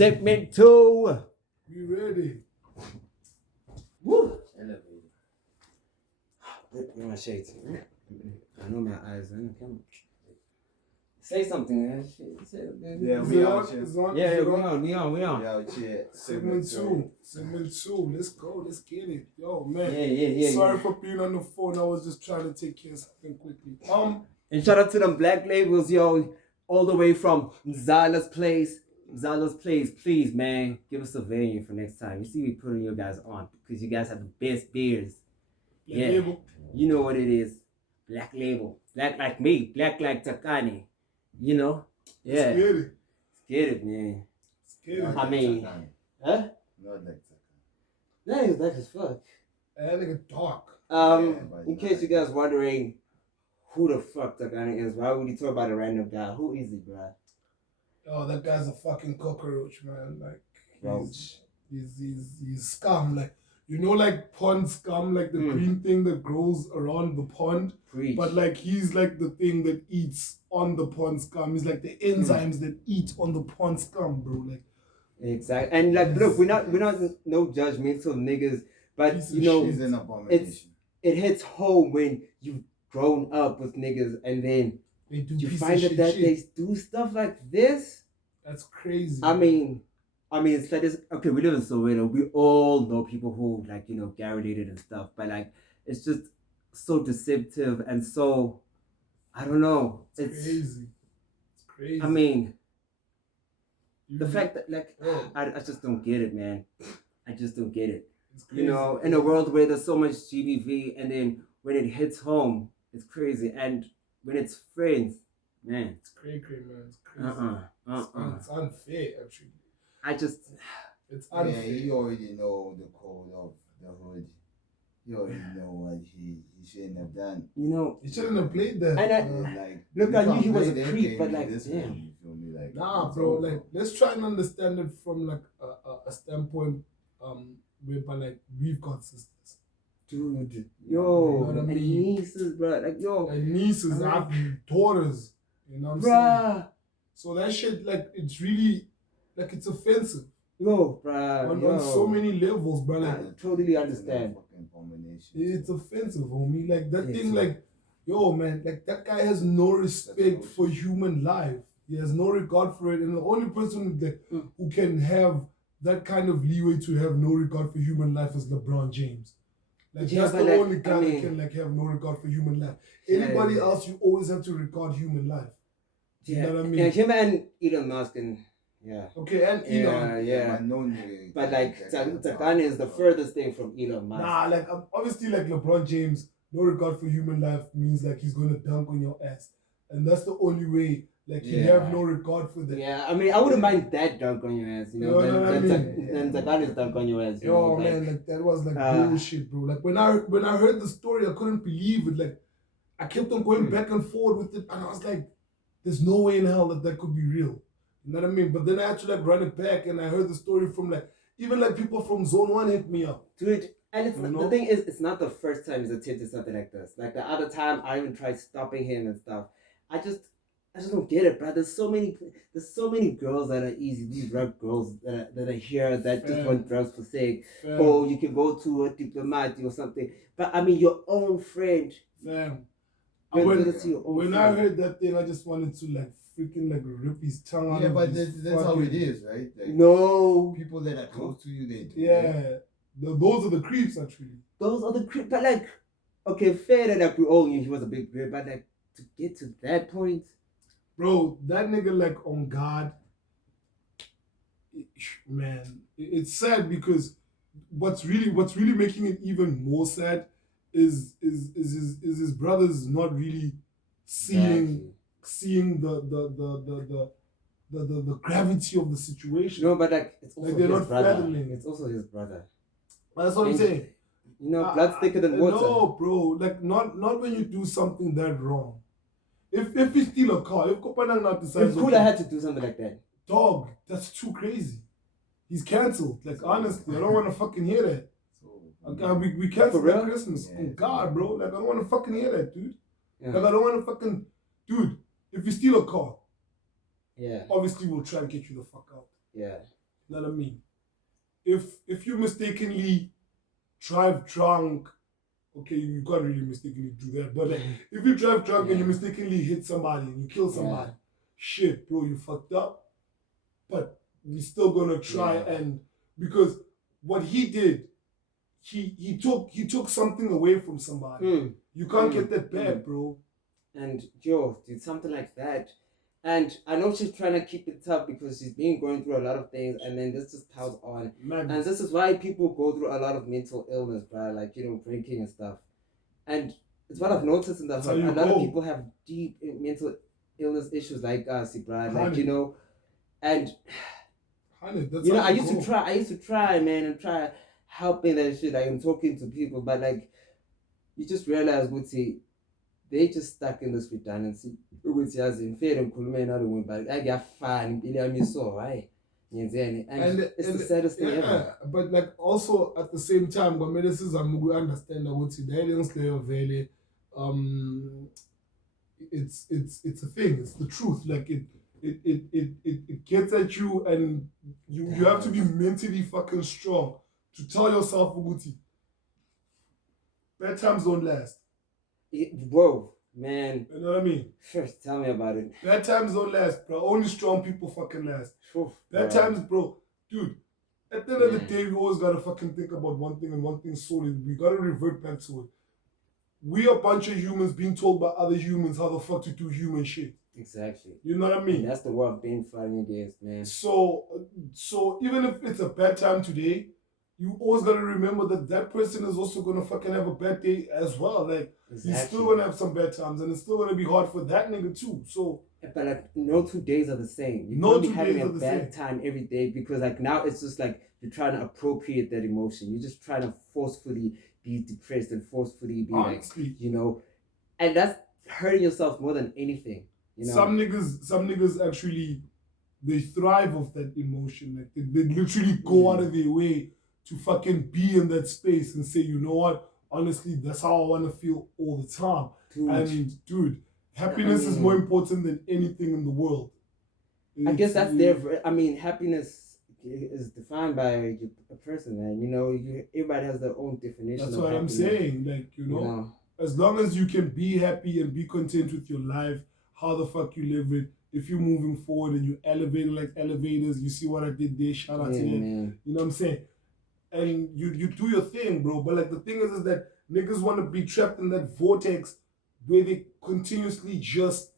Segment 2. We ready? Woo! Elevated. Get my shades. I know my eyes are in the camera. Say something, man. Yeah, Is we it out on? here. Is it on? Yeah, Is it we on? on. We out here. Segment 2. Segment 2. Let's go. Let's get it. Yo, man. Yeah. Sorry for being on the phone. I was just trying to take care of something quickly. And shout out to them black labels, yo, all the way from Zala's Place. Zala's Place, please, man, give us a venue for next time. You see me putting you guys on because you guys have the best beers. Black Yeah, Label. you know what it is. Black label. Black like me. Black like Takani. You know? Yeah. Let's get it. Get it, man. Let's get it. I mean, huh? Not like that. That is black as fuck. That nigga dark. In case you guys wondering who the fuck Takani is, why would you talk about a random guy? Who is he, bruh? Oh, that guy's a fucking cockroach, man. Like, Roach. he's scum. Like, you know, like pond scum, like the green thing that grows around the pond. Preach. But like he's like the thing that eats on the pond scum. He's like the enzymes that eat on the pond scum, bro. Like exactly. And like, look, we're not no judgmental niggas, but Piece of you know, shit. He's an abomination. it hits home when you've grown up with niggas and then they do you piece find of out that shit. they do stuff like this. That's crazy. I mean, it's like this. Okay, we live in Soweto. We all know people who like, you know, garrotated and stuff, but like, it's just so deceptive and so, I don't know. It's crazy. It's crazy. I mean, You- the fact that like, Oh. I just don't get it, man. I just don't get it. it's crazy. You know, in a world where there's so much GBV, and then when it hits home, it's crazy, and when it's friends, man, It's crazy, man. It's crazy. It's unfair, actually. I just, It's Yeah, unfair. you already know the code of the hood. You already know what he shouldn't have done. you know, You shouldn't have played that. And Like, look, you I knew can't he was play a that creep, game but in like, this damn. way, you feel me? Like, Nah, it's bro. over. Like, let's try and understand it from like a standpoint, whereby like we've got sisters. dude, You yo, know what I and mean? nieces, bro, like, yo, And nieces, I I've daughters. You know what I'm saying? bruh, So that shit, like, it's really, like, it's offensive yo, bruh, on so many levels, bro. I Like, totally It's understand. a fucking abomination. it's offensive, homie. Like, that Yes. thing, like, yo, man, like, that guy has no respect That's for human life. He has no regard for it. And the only person that, Mm. who can have that kind of leeway to have no regard for human life is LeBron James. Like, Yeah, that's but the like, only guy I that mean- can, like, have no regard for human life. Yeah, Anybody yeah. else, you always have to regard human life. You know what I mean? Yeah, him and Elon Musk, and yeah. Okay, and Elon. Yeah. No nigga. But like, Takani is the furthest thing from Elon Musk. Nah, like obviously, like LeBron James, no regard for human life means like he's gonna dunk on your ass, and that's the only way. Like you Yeah. have no regard for that. Yeah, I mean, I wouldn't mind that dunk on your ass, you know. You know what I mean? Then Takani's dunk on your ass. You Yo, know, man, like, like that was like uh, bullshit, bro. Like when I heard the story, I couldn't believe it. Like I kept on going back and forth with it, and I was like, "There's no way in hell that could be real." You know what I mean? But then I had to like run it back, and I heard the story from like even like people from Zone One hit me up. dude, and it's You the know? thing is, it's not the first time he's attempted something like this. Like the other time, I even tried stopping him and stuff. I just don't get it, bro. There's so many girls that are easy. These drug girls that are here that just Fam. want drugs for sake. Fam, Or you can go to a diplomat or something. But I mean, your own friend. fam. When, do this to your own When I friend. heard that thing, I just wanted to like freaking like rip his tongue out. Yeah, of but his that's how it fucking- is, right? Like, No, people that are close to you, they do. Yeah, those are the creeps actually. those are the creep. But like, okay, fair that like we all knew he was a big creep, but like to get to that point, Bro, that nigga like on God, man, it's sad because what's really making it even more sad is his brothers not really seeing the gravity of the situation. no, but like it's also Like, they're his not brother. fathoming. It's also his brother. That's what I'm And, saying. You know, blood's thicker than water. No, bro, like not when you do something that wrong. If you steal a car, if Kopanang not decides, If Kula had to do something like that, dog, that's too crazy. He's cancelled. Like honestly, I don't want to fucking hear that. So, Okay, we canceled For real? that Christmas. Yeah. Oh God, bro, like I don't want to fucking hear that, dude. yeah, Like I don't want to fucking, dude. If you steal a car, yeah, obviously we'll try and get you the fuck out. yeah. You know what I mean? If you mistakenly drive drunk, okay, you can't really mistakenly do that. But like, if you drive drunk and you mistakenly hit somebody and you kill somebody, shit, bro, you fucked up. But we're still gonna try and because what he did, he took something away from somebody. You can't get that back, bro. And yo, dude, something like that. And I know she's trying to keep it tough because she's been going through a lot of things, and then this just piles on. Man, And this is why people go through a lot of mental illness, bro. Like, drinking and stuff. And it's what I've noticed in the hood. A lot of people have deep mental illness issues like us, bro. Like, and I used to try, man, and try helping that shit, like, and talking to people, but like, you just realize, Guti, they just stuck in this redundancy. Ukuthi yazi ngifele ngikhulume nalo but akuyafana impilo yami so hayi ngenzeni and it's the saddest thing ever. But like also at the same time kwamele sizame uku-understand ukuthi le things leyo vele it's a thing, it's the truth, like it gets at you and you have to be mentally fucking strong to tell yourself ukuthi bad times don't last. Whoa, man. You know what I mean? First, tell me about it. Bad times don't last, bro. Only strong people fucking last. Bad times, bro. Dude, at the end of the day, we always gotta fucking think about one thing and one thing solid. We gotta revert back to it. We are a bunch of humans being told by other humans how the fuck to do human shit. Exactly. You know what I mean? And that's the war I've been fighting against, man. So even if it's a bad time today, you always gotta remember that person is also gonna fucking have a bad day as well. Like, he's still gonna have some bad times, and it's still gonna be hard for that nigga too. So, but like, no 2 days are the same. You can't be having a bad time every day because like now it's just like you're trying to appropriate that emotion. You're just trying to forcefully be depressed and forcefully be honestly, like, and that's hurting yourself more than anything. Some niggas actually they thrive off that emotion. Like they literally go out of their way to fucking be in that space and say, you know what? Honestly, that's how I want to feel all the time. Dude, happiness is more important than anything in the world. I guess that's happiness is defined by a person, man. Everybody has their own definition. That's what I'm saying. Like, as long as you can be happy and be content with your life, how the fuck you live it, if you're moving forward and you elevate like elevators, you see what I did there, shout out to them. Man. You know what I'm saying? And you do your thing, bro. But like the thing is that niggas want to be trapped in that vortex where they continuously just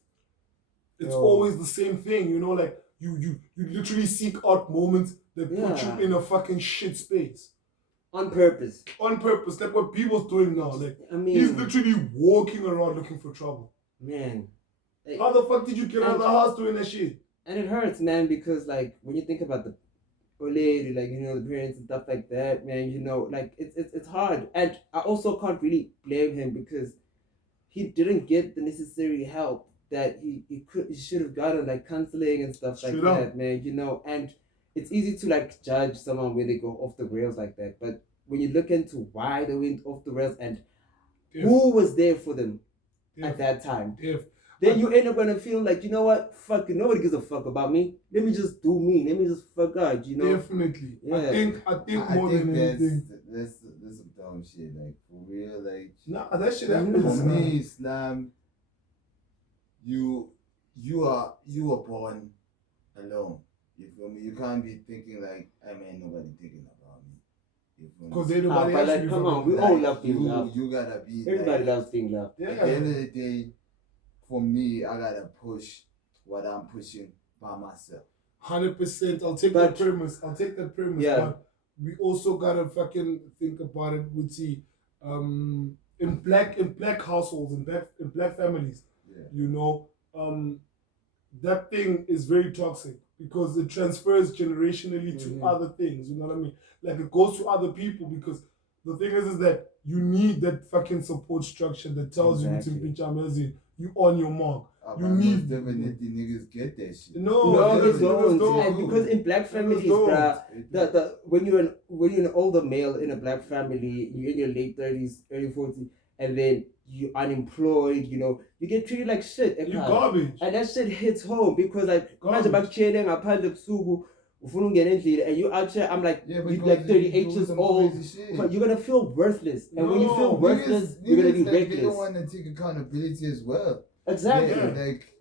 it's always the same thing, like you literally seek out moments that put you in a fucking shit space. On purpose. On purpose. Like what people's doing now. Like he's literally walking around looking for trouble. Man. How the fuck did you get out of the house doing that shit? And it hurts, man, because like when you think about the lady, like the parents and stuff like that, man, like it's hard. And I also can't really blame him because he didn't get the necessary help that he should have gotten, like counseling and stuff like that, man, and it's easy to like judge someone when they go off the rails like that. But when you look into why they went off the rails and who was there for them at that time, then you end up gonna feel like, you know what, fuck it, nobody gives a fuck about me. Let me just do me. Let me just fuck out, Definitely. Yeah. I think more than anything. That's some dumb shit, like for real, like. Nah, that shit happens. For me, Islam, you are born alone. You feel me? You can't be thinking like, ain't nobody thinking about me. Because everybody else. Like, come on, we all love being loved. You gotta be. Everybody loves being loved. Yeah. At the end of the day, for me, I gotta push what I'm pushing by myself. 100%. I'll take that premise. Yeah. But we also gotta fucking think about it. We'd see, in black households, in black families, that thing is very toxic because it transfers generationally to other things. You know what I mean? Like it goes to other people because the thing is that you need that fucking support structure that tells you you on your mark. You need definitely niggas get that shit. No, they don't. Because in black families, bruh, when you're an older male in a black family, you're in your late 30s, early 40s, and then you're unemployed, you get treated like shit. You garbage. And that shit hits home because like ufuna ungena endlini, and you out here, I'm like, Yeah, you're because like you 38 do years some old, crazy shit. but you're gonna feel worthless. And when you feel No, worthless, you're gonna be like, they don't reckless. want to take accountability as well. Exactly. Yeah. Like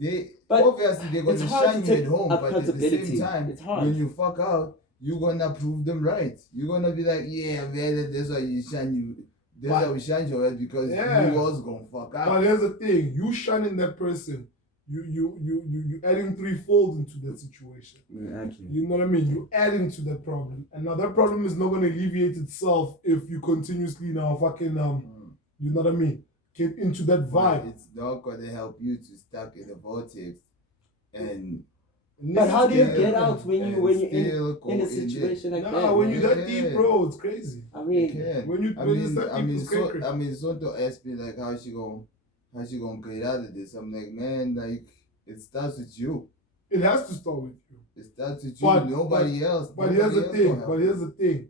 they But obviously they're it's gonna hard to shine you take at home, but at the accountability. same time, It's hard. when you fuck out, you're gonna prove them right. You're gonna be like, yeah, man, that's why you shine you. That's why we shine your head because Yeah. you was gonna fuck out. But here's the thing: you shunning that person, you adding threefold into that situation. Actually. You know what I mean? You adding to that problem, and now that problem is not going to alleviate itself if you continuously now fucking you know what I mean? Get into that vibe. It's not gonna help you to stuck in the vortex, and But how do you still- get out when and you're still go in a there. situation like Nah, that? when man? you that Yeah. deep, bro, it's crazy. I You mean, can. When you I when mean, it's that I deep, mean, it's crazy. Sonto asked me like how she gonna get out of this. I'm like, man, like it starts with you. It has to start with you. It starts with you. But- Nobody else. But Nobody here's the else thing. gonna help. But here's the thing.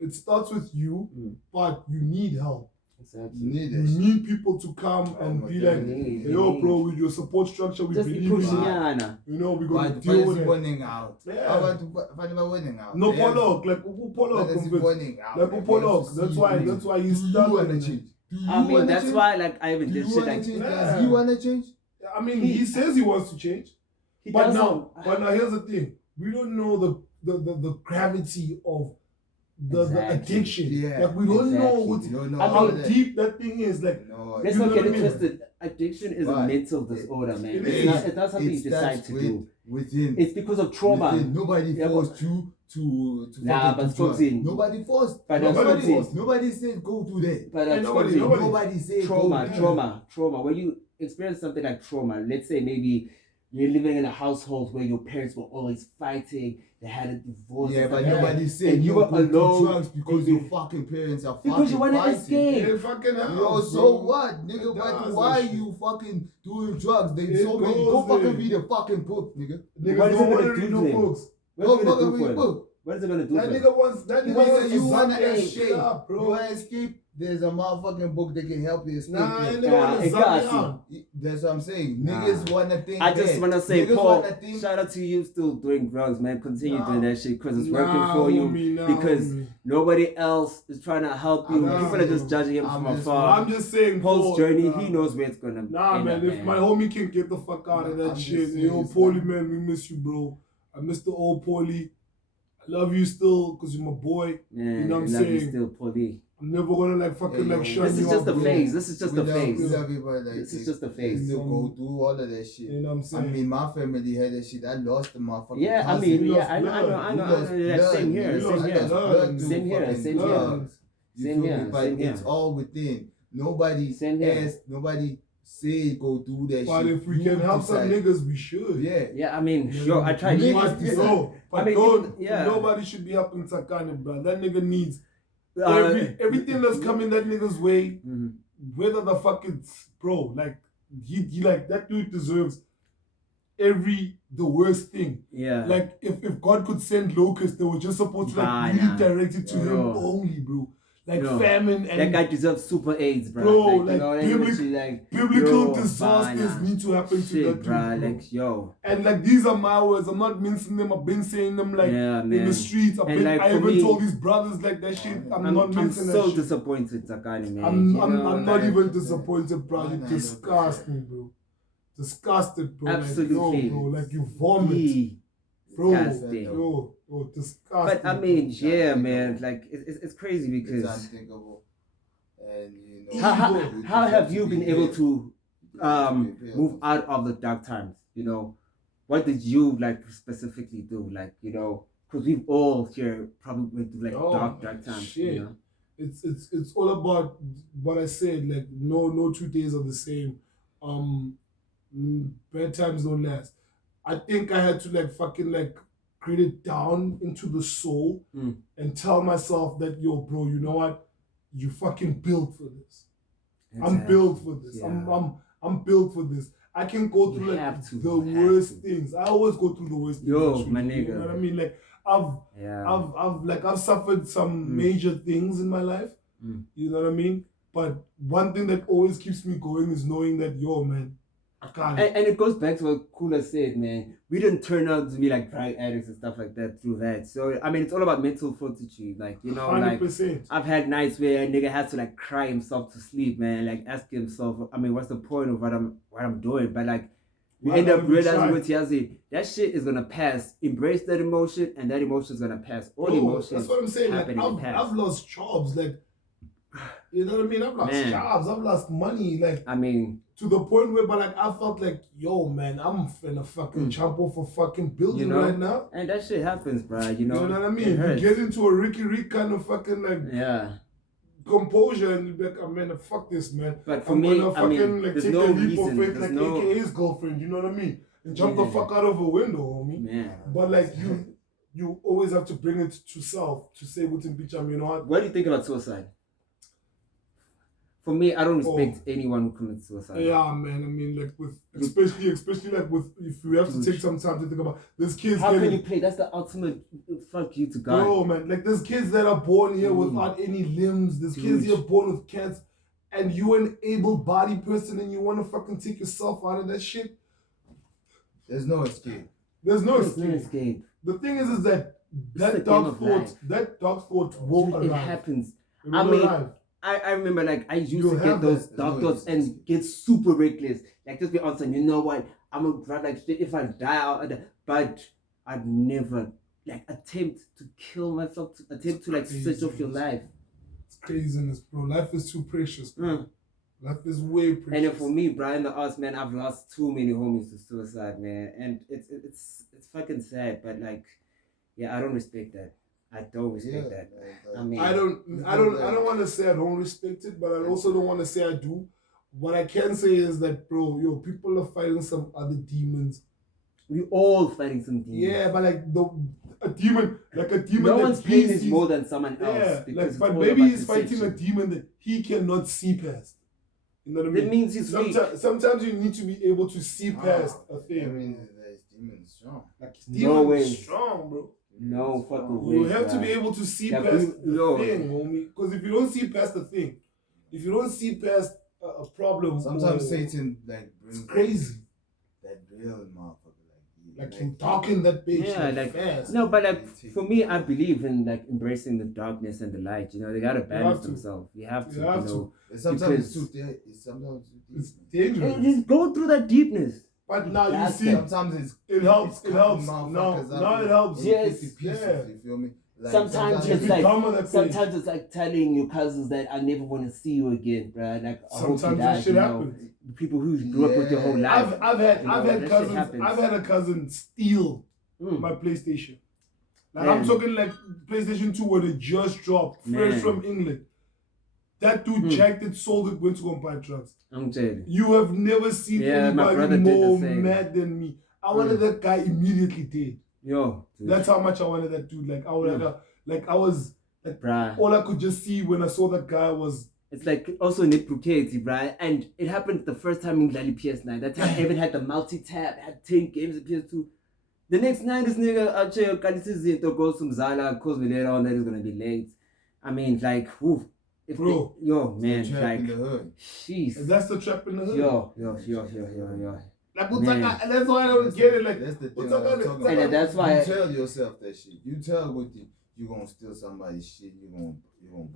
It starts with you, but you need help. exactly. You need You it. need people to come Oh and my be God. like, Need- hey, yo, need. bro, with your support structure, we Just believe pushing in you. yana. You know, we're going to But deal with is it. winning out. Yeah. I want to find about winning out. No Yes. Pollock, like who Pollock? But is convinced? winning out. Like Like, who Pollock? we have to That's see why. you. That's why Do he's you stuck. wanna in it. change? Do you I mean, wanna that's change? why, like, I even Do did you shit wanna like change? Yeah. Does he wanna change? I mean, he says he wants to change, he but doesn't. now here's the thing: we don't know the gravity of the Exactly. addiction. Yeah, Like we don't know exactly. what, You don't know I how all that. deep that thing is. Like No, Let's You not know get what I it mean? twisted. Addiction is a Right. mental disorder, man. It It's is. not. It's not something you it decide starts to with, do. within. It's because of trauma. Within. Nobody Yeah, forced you to Nah, fucking but do drugs. Scotty- Nobody forced. But Nobody Scotty- forced. Nobody said go do that. But Hey, nobody- trauma, Nobody said trauma, go do trauma. When you experience something like trauma, let's say maybe you're living in a household where your parents were always fighting, they had a divorce. Yeah, and but stuff like nobody that. said And you no, were go do alone, drugs because and you- your fucking parents are Because fucking you wanna fighting. escape. it fucking helps. Yo, so bro. what, nigga? It But does why that shit. you fucking doing drugs? They It so many. Go goes fucking there. read a fucking book, nigga. Niggas What is it don't gonna want to do read to no him? books. What's Go it gonna fucking do read for a him? book. What is it gonna do That for him? nigga wants. That nigga Nigga, wants to you suck wanna that escape? shit up, You bro. wanna escape? There's a motherfucking book that can help you escape. Nah, it. nigga want to it suck got me you. out. That's what I'm saying. Nah. Niggas wanna think. I just that. wanna say, Niggas Paul, wanna think. shout out to you still doing drugs, man. Continue Nah. doing that shit because it's working Nah, for you. homie, nah, because homie. nobody else is trying to help you. Nah, People are just judging him I'm from just- afar. I'm just saying, Paul's Paul, journey, nah. he knows where it's gonna Nah, end man, up, if my homie can get the fuck out of that I'm shit, just yo, saying, Paulie, son. man, we miss you, bro. I miss the old Paulie. I love you still, because you're my boy. Yeah, You know what I'm love you saying? still, Paulie. I'm never gonna, like, fucking, Yeah, like, yo, shut This you is just up, a bro. phase. This is just a We phase. love everybody like This is this. just a phase. Still go through all of that shit. You know what I'm I saying? mean, my family had that shit. I lost the motherfucking Yeah, I cousin. mean, We yeah, lost I know, blood. I We know, lost yeah, blood. same here, We same lost here. blood to Same here, fucking same here. drugs. You Same feel here, me? But same here. it's all within. Nobody Same here. asked, nobody said go do that But shit. if we You can help some decide. niggas, we should. Yeah. Yeah, I mean, Yeah, yo, I tried. niggas Yeah, decide. No, but I mean, don't, yeah. nobody should be helping Sakane, bro. That nigga needs uh, everything that's coming that nigga's way, mhm. whether the fuck it's, bro, like, he like, that dude deserves the worst thing. Yeah. Like, if God could send locusts, they were just supposed to, like, Nah. redirect it to him Yo. only, bro. Like, Yo. famine That and guy deserves super AIDS, bro. Bro, like, like, you know what I mean? biblical- Like, biblical yo, disasters bana. need to happen to Shit, that dude, bro. bro. Like, yo. And, like, these are my words. I'm not mincing them. I've been saying them, like, Yeah, in man. the streets. And, like, I for even me- told these brothers, like, that shit. I'm not I'm mincing so that shit. disappointed, Sakani, man. I'm You know, not like, even disappointed, bro. You 100%. disgust me, bro. Disgusted, bro. Absolutely. Like, yo, bro, like you vomit, Yee. bro. Disgusting. Yo, disgusting. But I mean, Bro. yeah, man. Like, it's crazy It's because unthinkable. And you know, how have you been able to move move out of the dark times? You know, what did you like specifically do? Like, you know, because we've all here probably went through like Oh, dark times. shit. You know, It's all about what I said. Like, no 2 days are the same. Bad times don't last. I think I had to, like, fucking, like, grit it down into the soul and tell myself that, yo, bro, you know what? You fucking built for this. I'm built for this. Yeah. I'm built for this. I can go You through, like, have to, the you have worst to. things. I always go through the worst things. Yo, actually, my You nigga. know what I mean? Like, I've suffered some major things in my life. Mm. You know what I mean? But one thing that always keeps me going is knowing that, yo, man, I can't. And it goes back to what Kula said, man. We didn't turn out to be like drug addicts and stuff like that through that. So I mean, it's all about mental fortitude. Like, you know, like 100%. I've had nights where a nigga has to like cry himself to sleep, man. Like ask himself, I mean, what's the point of what I'm doing? But like, we Why end up haven't we realizing tried? with Yazi, that shit is gonna pass. Embrace that emotion, and that emotion is gonna pass. All Bro, emotions. that's what I'm saying. Like, happen in the past. I've lost jobs. Like, you know what I mean? I've lost Man. jobs. I've lost money. Like, I mean, to the point where, but like, I felt like, yo, man, I'm finna fucking jump off a fucking building You know? right now. and that shit happens, bro. You You know, know what I It mean? You hurts. get into a Ricky Rick kind of fucking like Yeah. composure, and you be like, oh, man, fuck this, man. But for I'm me, gonna I fucking mean, like there's take no a leap of reason. faith, There's like no, AKA's girlfriend. You know what I mean? And jump the Yeah. fuck out of a window, homie. man. But like you always have to bring it to self to say what's in bitch. You know what? What do you think about suicide? For me, I don't Oh. respect anyone who commits suicide. Yeah, man. I mean, like with especially like with if you have to take some time to think about this kids How can getting. you play? That's the ultimate fuck you to God. Bro, man, like there's kids that are born here Dude. without any limbs. There's kids Dude. here born with cancer, and you're an able-bodied person, and you want to fucking take yourself out of that shit. There's no escape. There's no There's no escape. escape. The thing is that the that game dark of thought, life. that dark thought will Dude, it arrive. happens. It will I mean, arrive. I remember like I used You to have get those that. dark There's no thoughts and get super reckless. Like just be honest, you know what? I'm gonna drive like shit if I die out. But I'd never like attempt to kill myself. To attempt to like switch off your life. It's craziness, bro. Life is too precious, bro. Mm. Life is way precious. And then for me, Brian the Arts, man, I've lost too many homies to suicide, man, and it's fucking sad. But like, yeah, I don't respect that. I don't respect that. I mean, I don't want to say I don't respect it, but I also don't want to say I do. What I can say is that, bro, yo, people are fighting some other demons. we all fighting some demons. Yeah, but like a demon No that one's pain is sees- more than someone else. Yeah, because like, it's but all maybe about he's fighting a deception. demon that he cannot see past. You know what I mean? That means he's weak. Sometimes you need to be able to see past a I thing. mean, there's demons strong. Like No demon way. is strong, bro. No Strong. fucking You way. have to bruh. be able to see Yeah, past we- the yo. thing, homie. Because if you don't see past the thing, if you don't see past a problem, Sometimes or- Satan like brings it's crazy. that real motherfucker. Like you talking that bitch Yeah, like like fast. no, but like for me, I believe in like embracing the darkness and the light. You know, they gotta balance to. themselves. You have to. You have know. Sometimes it's Because- too deep. Sometimes it's too It's deep. dangerous. And just go through that deepness. But now you That's see, Sometimes it's it helps. it's It helps. cutting No, motherfuckers up now in it helps. 50 Yes, pieces, yeah. you feel me? Like, Sometimes You it's like become on that page. sometimes it's like telling your cousins that I never want to see you again, bruh. Like I hope you Sometimes die. that shit You know, happens. the people who grew up with your whole Yeah. life. I've had You know, I've that had shit cousins. happens. I've had a cousin steal Mm. my PlayStation. Like Man. I'm talking like PlayStation 2 when it just dropped, fresh Man. from England. That dude Mm. jacked it, sold it, went to go and buy drugs. I'm telling you. You have never seen Yeah, my anybody brother did the more same. mad than me. I wanted Mm. that guy immediately dead. Yo, dude, That's how much I wanted that dude. Like I was like I was bruh. all I could just see when I saw that guy was It's like also Nick Bruketi, bruh. And it happened the first time in Glali PS9. That time Evan had the multi-tab, had 10 games in PS2. The next night, this nigga, actually, Kalisizito goes to Mzala, calls me later on that he's gonna be late. I mean, like, whew. If Bro. yo, man, Trap like, in the hood. jeez. that's the trap in the hood. Yo. Like Man. and that's why I don't get it. Like That's the thing what's I up was with it? talking And about. that's why- You tell yourself that shit. You tell what you gonna steal somebody's shit. You gonna.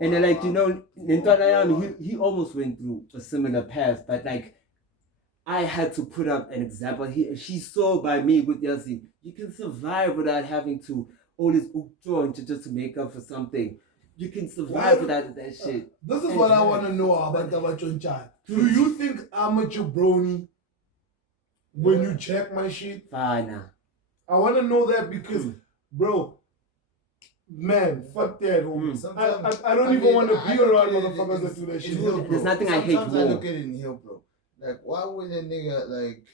And then, like, you know, You Nintendo gonna- Ayami, he almost went through a similar path, but like, I had to put up an example. She saw by me with Yasin, you can survive without having to always join just to make up for something. You can survive Why- without that shit. This is what I want to know about your child. Do you think I'm a jabroni when you check my shit? Fine now. I want to know that because, bro, man, fuck that, homie. Sometimes- I don't even mean, want to I be look around at it motherfuckers that as- do that in shit. Hill, There's bro. nothing I hate Sometimes I more. look at it in Hill, bro. Like, why would a nigga like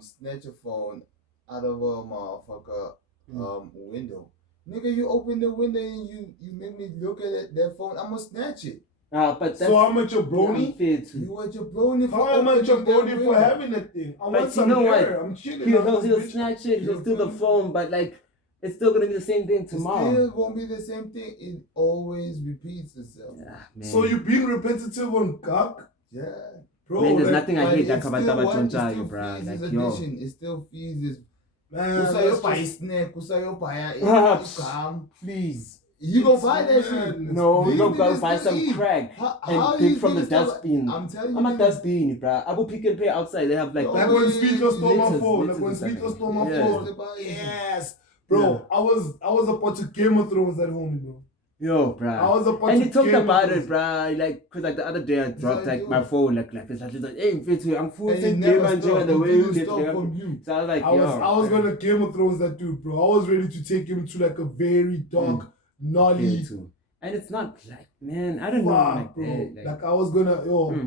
snatch a phone out of a motherfucker window? Nigga, you open the window and you make me look at that phone. I'ma snatch it. But that's So I'm a jabroni? unfair too. You a jabroni for How am I opening that jabroni for window? having that thing? I But want you some know air. what? I'm chilling. He'll bitch. snatch it, he'll You steal the feel me? phone, but like, it's still gonna be the same thing It tomorrow. still won't be the same thing. It always repeats itself. Ah, man. So you being repetitive on cock? Yeah. Bro, Man, there's like, nothing I But hate it like still about what? It Tabachonchayo, still bro. feeds Like, his yo. addiction. It still feeds his. man, Kusayopa that's snack, kusayopa Ah, please. You go it's buy that shit. madness. No, These you go niggas buy still some eat. crack How and these pick from the niggas talk- dustbin. I'm telling you. I'm a niggas- dustbin, bro. Abu Pick and Pay outside. They have like No, Like when Sweetler stole my Litters, phone. Like litters when and stuff. Sweetler stole my Yeah. phone. Yes. Bro, I was a bunch of Game of Thrones at home, bro. Yo, I bro. was a bunch And of he talked Game of about Thrones. it, bro. Like, cause like the other day I dropped I like do. my phone, like it's like, hey, Mfethu, I'm full And he of never and stopped. the He way didn't you stop get from you. So I was like, I was gonna Game of Thrones that dude, bro. I was ready to take him to like a very dark, gnarly. too. And it's not like, man, I don't know like Fuck, bro. that. Like I was gonna,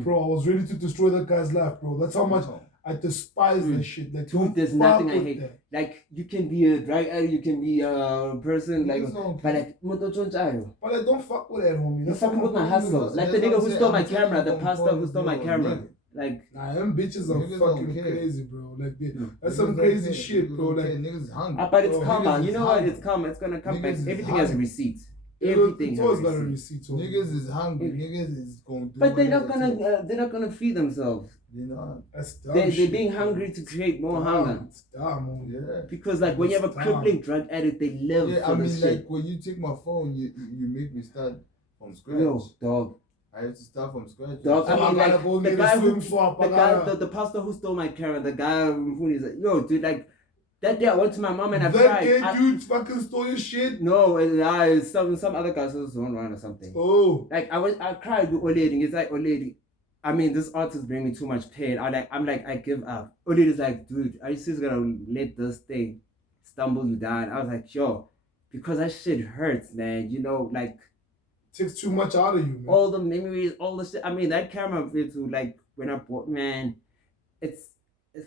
bro. I was ready to destroy that guy's life, bro. That's how much I despise that shit. Like, Dude, don't there's fuck nothing I with hate. that. Like, you can be a drug addict, you can be a person like, Niggas don't but care. like, Motochonchayo. But like, don't fuck with that, homie. You're That's fucking how with my problem hustle. is. Like the That's nigga what who I'm stole my saying. I'm camera, the telling you pastor from who stole my point of camera. view. Like, Nah, them bitches are Niggas don't fucking care. crazy, bro. Like, that's Niggas some don't crazy care. shit, Niggas bro. don't Like, care. Niggas hungry. but it's Bro, karma. niggas You is know what? hungry. It's karma. It's gonna come back. Niggas is Everything has a hungry. receipt. Everything it's has always a got a receipt. receipt. homie. Niggas is hungry. Niggas is going to. But they're not gonna feed themselves. You know. That's dumb They're shit, being bro. hungry to create more Dumb. hunger. It's dumb, homie. Yeah. Because like when you have a It's dumb. crippling drug addict, they live Yeah, for I this mean, shit. like when you take my phone, you make me start from scratch. Yo, dog. I have to start from scratch. Dog, So I mean, gotta like, go the get guy a who- swim swap. The guy, the pastor who stole my camera, the guy who is like, yo, dude, like that day I went to my mom and I that cried. gay dude fucking stole your shit. No, some other guy was on around or something. Oh, Like I cried with Oledi. It's like Oledi. I mean, this artist bring me too much pain. I'm like, I give up. Oledi's like, dude, are you just gonna let this thing stumble you down? I was like, yo, because that shit hurts, man. You know, like takes too much out of you, man. all the memories, all the shit. I mean, that camera video, like when I bought, man, it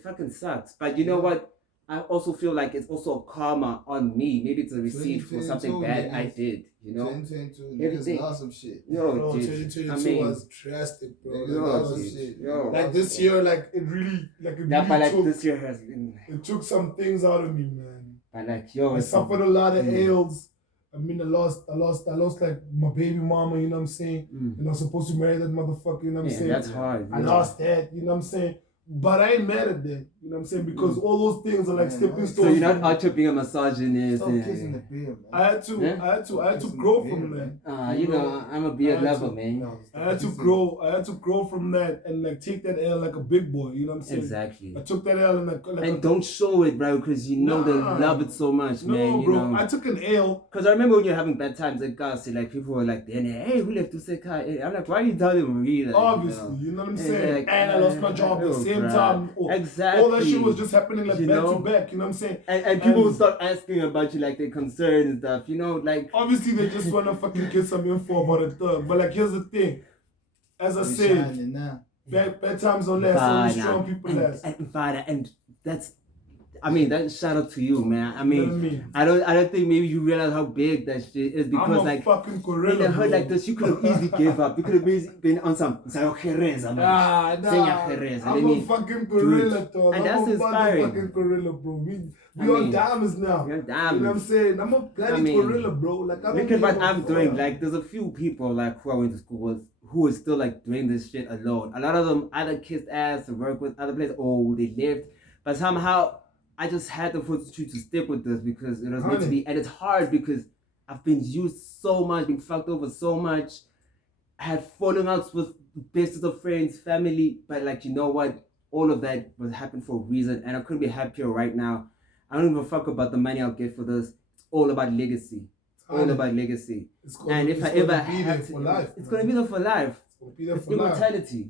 fucking sucks. But you know what? I also feel like it's also karma on me. Maybe it's a receipt for something 2022, bad I niggas. did. You know? 2022, Everything. niggas lost some shit. Yo, Bro, dude. 2022 I mean, was drastic, bro. Niggas Like, lost that some was- shit. yo. like this year, like it really yeah, but like took, this year has been. it took some things out of me, man. But like, yo, I it's suffered a lot of Mm. ails. I mean, I lost like my baby mama. You know what I'm saying? Mm. And I was supposed to marry that motherfucker. You know what I'm Yeah, saying? that's hard. I yeah. lost that. You know what I'm saying? But I ain't mad at that. You know what I'm saying? Because all those things are like Man, stepping so stones. So you're not for me. out here being a misogynist. Stop kissing the beer, man. I had to Kissing grow the from beer, that. man. you know, I'm a beer I had lover, to- man. No, stop I had to kissing- grow from that and like take that L like a big boy. You know what I'm saying? Exactly. I took that L and And don't show it, bro, because you know they Nah. love it so much, no, man. You bro. know. I took an L. Because I remember when you're having bad times at Gussie, like people were like, hey, who left to say car? I'm like, why are you telling me? Like, Obviously, you know what I'm Yeah, saying? like, And I lost my job at the same bruh. time. Exactly. All that shit was just happening like You back know? to back. You know what I'm saying? And people and- would start asking about you, like their concerns and stuff. You know, like Obviously, they just wanna fucking get some info about a thug. But like, here's the thing. As I We said, shining now. bad times don't last. Only strong people last. and that's, I mean, that shout out to you, man. I You know what I mean, mean? I don't think maybe you realize how big that shit is I'm because a like. fucking In gorilla. a hurt bro. like this, you could have easily gave up. You could have easily been on some Jereza, man. Nah, Senya Jereza. Let I'm me a fucking gorilla, dude. dog. And I'm that's a inspiring. fucking gorilla, bro. We I on mean, diamonds now. You're You know what I'm damn. saying? I'm a bloody I mean, gorilla, bro. Like I don't Look at what give a I'm doing. fuck. Like, there's a few people like who I went to school with who are still like doing this shit alone. A lot of them either kissed ass or work with other places or they lived. But somehow I just had the fortitude to stick with this because it was meant to Honey. be. And it's hard because I've been used so much, been fucked over so much. I had fallen outs with bestest of friends, family. But like, you know what? All of that was happened for a reason. And I couldn't be happier right now. I don't give a fuck about the money I'll get for this. It's all about legacy. All Honey, about legacy. it's gonna, And if it's I gonna ever be there have for to, life, it's man. gonna be there for life. It's gonna be there It's for life. immortality.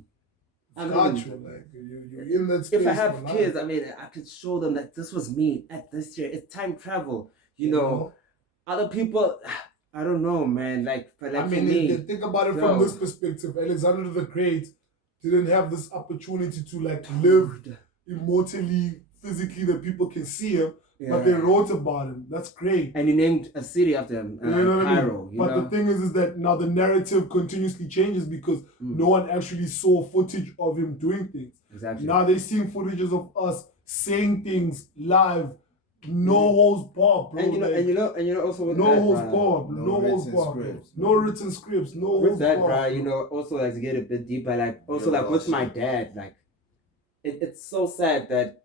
I It's mean, got you, like you're in that space. if I have for life. kids, I mean, I could show them that this was me at this year. It's time travel. You know, other people, I don't know, man. Like, but like I for mean, me, think about it yo. from this perspective. Alexander the Great didn't have this opportunity to like live immortally, physically, that people can see him, but they yeah. wrote about him. That's great. And he named a city after him, You know what I mean? Cairo. You But know? the thing is that now the narrative continuously changes because no one actually saw footage of him doing things. Exactly. Now they're seeing footages of us saying things live no holds barred, bro. And you know, like, and you know also with no that, holds bruh, barred, No no holds written barred, bro. scripts, No man. written scripts, no with holds that, barred. bruh, you know, also like to get a bit deeper, like also Yeah, like with my shit. dad, like it's so sad that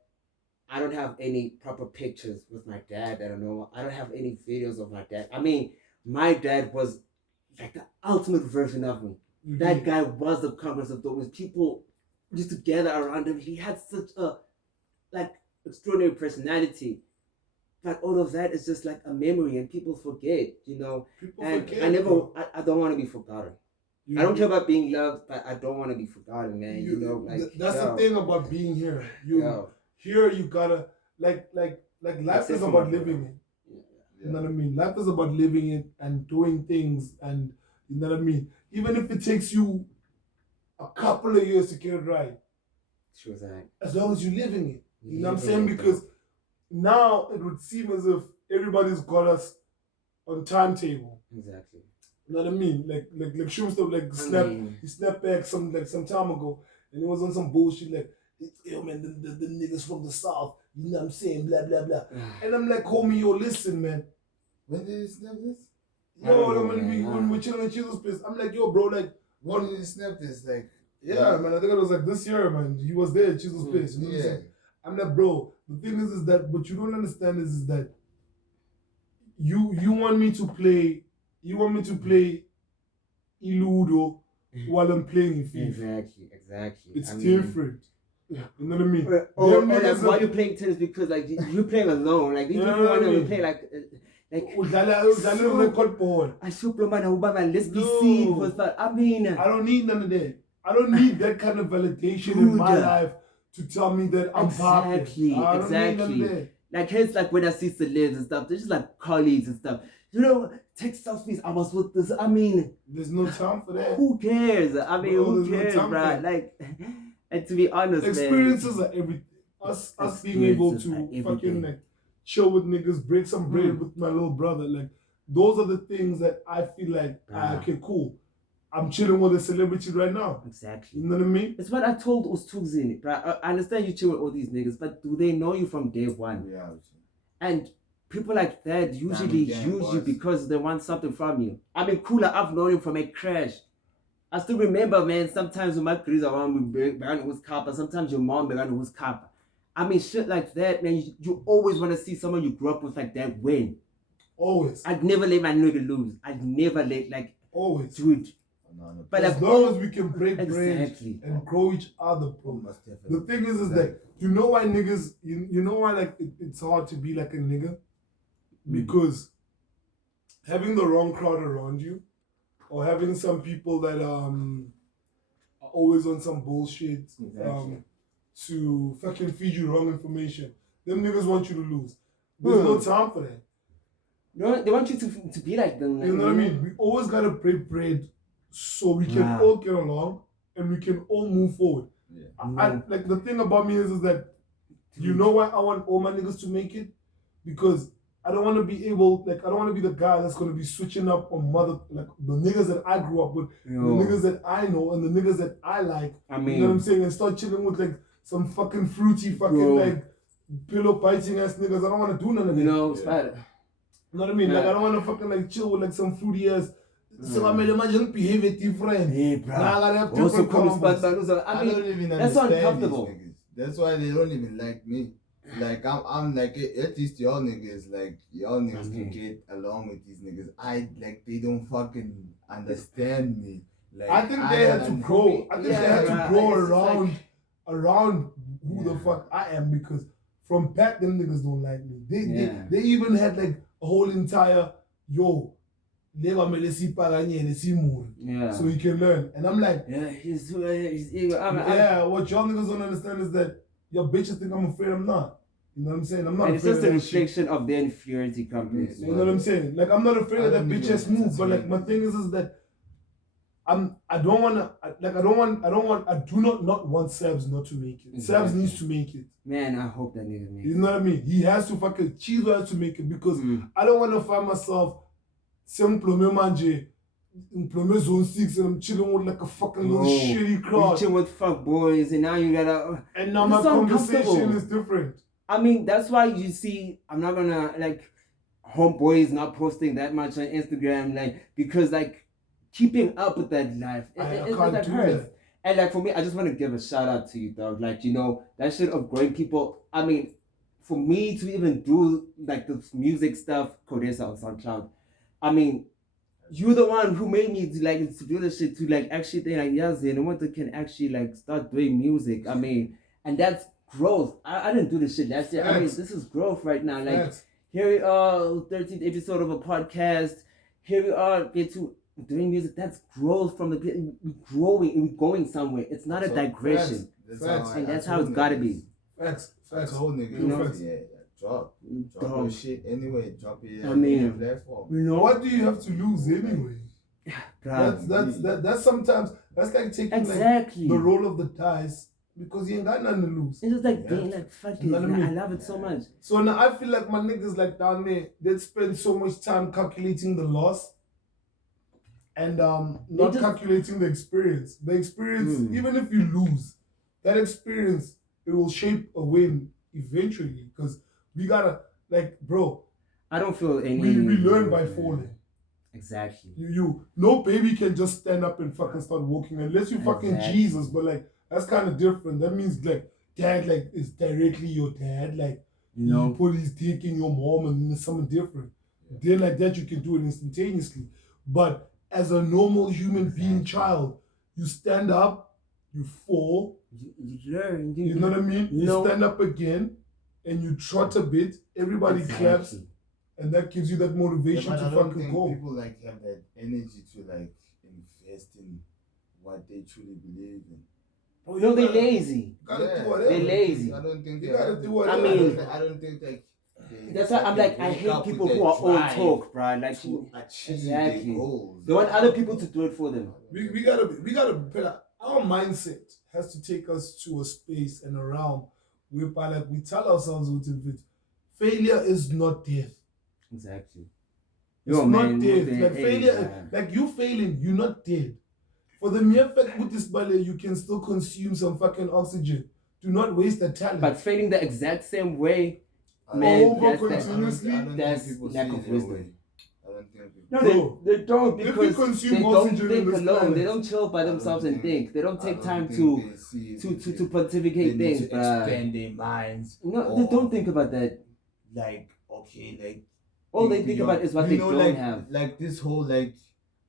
I don't have any proper pictures with my dad that I know. I don't have any videos of my dad. I mean, my dad was like the ultimate version of me. You That get- guy was the conqueror of those people used to gather around him. He had such a like extraordinary personality. But all of that is just like a memory and people forget, you know. people And forget, I never bro. I don't want to be forgotten. You- I don't care about being loved, but I don't want to be forgotten, man. You know, like that's the thing about being here. You here you gotta like life Except is for about my living brother. it. You know what I mean? Life is about living it and doing things, and you know what I mean? Even if it takes you a couple of years to get it right, She was like, as long as you're living it. You know what I'm living saying? it, Because now it would seem as if everybody's got us on timetable. exactly. You know what I mean? Like Shumster like he snapped back some time ago and he was on some bullshit like, yo man, the niggas from the south, you know what I'm saying, blah blah blah. And I'm like, homie, yo, listen, man. When did he snap this? Yo, when we're chilling in Jesus' place, I'm like, yo, bro, like, When did he snap this? Like, yeah, man, I think it was like this year, man. He was there at Jesus' place. You know what I'm yeah. saying? I'm like, bro, the thing is that what you don't understand is that you want me to play Iludo while I'm playing FIFA. Exactly. It's I mean, different. You know what I mean? Or Them like niggas why are- you playing tennis because like you're playing alone. Like these You know people what I want to mean? play like Udlala record ball. I super man Ubama, let's be No. seen with that. I mean I don't need none of that. I don't need that kind of validation in my Dude. life to tell me that I'm popping. Exactly, I don't need none exactly. of that. like it's like when I see celebs and stuff, they're just like colleagues and stuff. You know, take selfies. I was with this. I mean, There's no time for that. who cares? I mean, Bro, who there's no cares, time for bro? that. Like, and to be honest, Experiences man, are everything. Us being able Experiences to are fucking everything. like chill with niggas, break some bread Mm. with my little brother. Like those are the things that I feel like okay, cool. I'm chilling with a celebrity right now. exactly. You know what I mean? It's what I told Ustugzini, bro. I understand you chill with all these niggas, but do they know you from day one? Reality. And people like that usually Gang, use you boys. because they want something from you. I mean, Cooler, I've known him from a crash. I still remember, man, sometimes when my crews around with Began was Kappa, sometimes your mom Began was Kappa. I mean, shit like that, man. You always want to see someone you grew up with like that win. Always. I'd never let my nigga lose. I'd never let, like, Always. dude. No. But As like, long as we can break bread exactly. and grow each other, bro. Most The definitely. thing is that you know why niggas, you know why like it's hard to be like a nigga? Because having the wrong crowd around you, or having some people that are always on some bullshit Exactly. to fucking feed you wrong information, them niggas want you to lose. There's no time for that. No, they want you to be like them. Like, You know what I mean? We always gotta break bread so we can Wow. all get along and we can all move forward. Yeah. I like the thing about me is that you know why I want all my niggas to make it? Because I don't want to be able, like, I don't want to be the guy that's going to be switching up on like, the niggas that I grew up with, the niggas that I know, and the niggas that I like. I You know what I'm mean, saying? And start chilling with, like, some fucking fruity fucking, Bro. like, pillow biting ass niggas. I don't want to do none of that. you know, Yeah. Spider. You know what I mean? Like, Yeah. I don't want to fucking, like, chill with, like, some fruity ass. So I mean, imagine behavior different. Hey, Now bro. I gotta have Also, different come combos. I I mean, don't even that's understand uncomfortable. these niggas. That's why they don't even like me. Like I'm like at least y'all niggas can get along with these niggas. They don't fucking understand me. Like I think they had to grow. I think they had to Yeah, grow it's like- around who the Yeah. fuck I am, because from back them niggas don't like me. Yeah. They even had like a whole entire Yeah. so you can learn. And I'm like, Yeah, he's ego. yeah, what y'all niggas don't understand is that your bitches think I'm afraid. I'm not. You know what I'm saying? I'm not And it's afraid just of a that shit. reflection of their inferiority complex. You know what I'm saying? Like, I'm not afraid I of that don't bitch even ass move, but like my entertain thing is that I do not want Sabs not to make it. Exactly. Sabs needs to make it. Man, I hope that nigga makes You know what I mean? He has to fucking Chizo has to make it, because Mm. I don't want to find myself some manje in zone 6 and I'm chilling with like a fucking little Bro, shitty crowd. Reaching with fuck boys, and now you gotta. And now It's my so conversation uncomfortable. is different. I mean, that's why you see, I'm not gonna like homeboys not posting that much on Instagram, like because like keeping up with that life, it can't like do hurts. that. And like for me, I just want to give a shout out to you, dog. Like you know that shit of growing people. I mean, for me to even do like the music stuff, Codesa on SoundCloud. I mean, you're the one who made me to do this shit to like actually think like yes, no one can actually like start doing music. I mean, and that's growth. I didn't do this shit last year. I mean, Facts. this is growth right now. Like Facts. here we are, 13th episode of a podcast. Here we are, get to doing music. That's growth from the we're growing, we're going somewhere. It's not a So, digression. Facts. And that's how it's gotta be. Facts. I Facts. told niggas, You know, yeah, drop your Dog. shit anyway. Drop it I on mean, any platform. You know What do you have to lose anyway? Bruh, That's sometimes that's like taking exactly. like the roll of the dice because you ain't got nothing to lose. It's just like Yeah. being like fuck it. You know what I Like, I mean? love it so much. So now I feel like my niggas like down there, they spend so much time calculating the loss and not just- calculating the experience. The experience, even if you lose, that experience it will shape a win eventually. Because we gotta like, bro, I don't feel any. we learn by falling. Exactly. No baby can just stand up and fucking start walking unless you fucking Exactly. Jesus. But like that's kind of different. That means like dad like is directly your dad. Like You you know. put his dick in your mom and it's something different. Then like that you can do it instantaneously. But as a normal human being child, you stand up, you fall. You learn. You know what I mean? You No. stand up again, and you trot a bit. Everybody claps, Exactly. and that gives you that motivation but to I don't fucking think go. people like have that energy to like invest in what they truly believe in. Oh, no, they lazy. Gotta Yeah, do whatever. They lazy. I don't think You they gotta have do the- whatever. I mean- I don't think like That's why I'm like, I wake hate up people with who that are old drive talk, bro. Like, to achieve Exactly. their goals. they want other people to do it for them. We gotta prepare. Our mindset has to take us to a space and a realm whereby like we tell ourselves within failure is not death. Exactly. It's Yo, not man, death. man, Like hey, failure, man. like you failing, you're not dead. For the mere fact with this ballet, you can still consume some fucking oxygen. Do not waste the talent. But failing the exact same way, I man, Over that's continuously, I don't that's think people lack see of it that wisdom. way. I don't think people. no, Bro, they don't if we because consume they don't oxygen in think this alone. planet- They don't chill by I don't themselves and think. They don't I take don't time think to they see it. to pontificate They need things, to bruh. expand their minds. No, they don't think about that. Like okay, like All they think about is what they don't like, have. Like this whole like,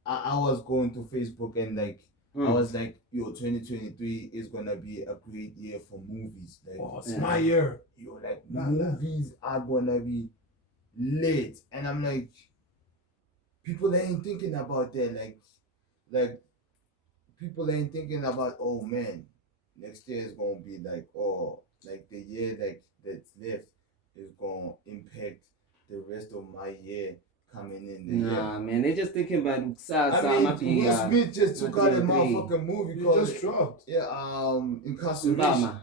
I was going to Facebook and like I was like, yo, 2023 is gonna be a great year for movies. Like, oh, it's Yeah. my year. yo, like Nah. movies are gonna be lit, and I'm like, people ain't thinking about that. Like people ain't thinking about, oh man, next year is gonna be like, oh, like the year like that's left is gonna impact the rest of my year coming in. The year. Nah, man, they just thinking about I Sama mean, Will Smith just took out a 2023. motherfucking movie You called just dropped. Incarceration. Mbama.